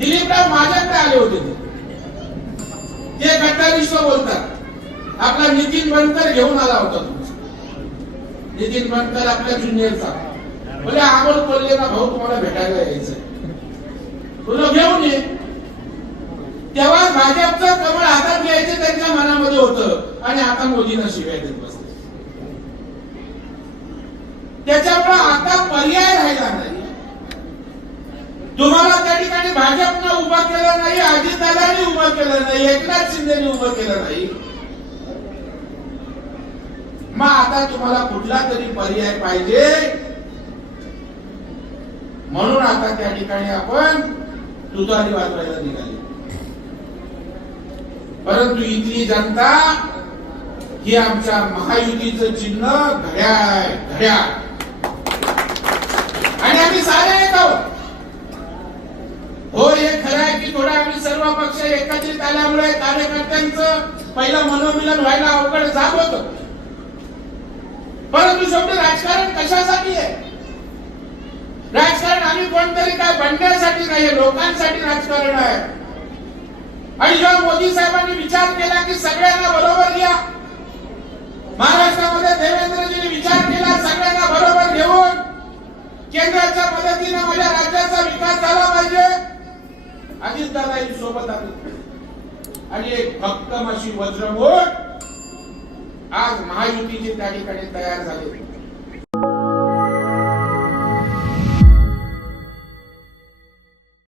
दिलीपराव माझ्याकडे आले होते. ते गटारिष्ठ बोलतात. आपला नितीन बनकर घेऊन आला होता तुमचा. नितीन बनकर आपल्या जुनियरचा बोले आमोल बोलले ना भाऊ तुम्हाला भेटायला यायचं तुझं घेऊन ये. तेव्हा भाजपचं कमळ आता घ्यायचं त्यांच्या मनामध्ये होत आणि आता मोदींना शिवाय देत त्याच्यामुळे आता पर्याय राहिला नाही. तुम्हाला त्या भाजपनं उभं केलं नाही अजितदादांनी उभं केलं नाही एकनाथ शिंदेनी उभं केलं नाही. मग आता तुम्हाला कुठला तरी पर्याय पाहिजे? म्हणून आता त्या ठिकाणी आपण तुतारी वाजवायला निघाली. परंतु इथली जनता ही आमच्या महायुतीचं चिन्ह घड्याळ घड्याळ आणि आम्ही सारे एक आहोत हो हे खरं आहे की थोडं आम्ही सर्व पक्ष एकत्रित आल्यामुळे कार्यकर्त्यांचं पहिलं मनोमिलन व्हायला अवघड जात होत. परंतु शेवटी राजकारण कशासाठी आहे? राजकारण आम्ही कोणतरी काय बनण्यासाठी नाही लोकांसाठी राजकारण आहे. आणि जेव्हा मोदी साहेबांनी विचार केला की सगळ्यांना बरोबर घ्या महाराष्ट्रामध्ये देवेंद्रजींनी विचार केला सगळ्यांना बरोबर घेऊन केंद्राच्या मदतीनं माझ्या राज्याचा विकास झाला पाहिजे. अजितदादा सोबत आले आणि एक भक्कम अशी वज्रमोट आज महायुतीचे त्या ठिकाणी तयार झाले.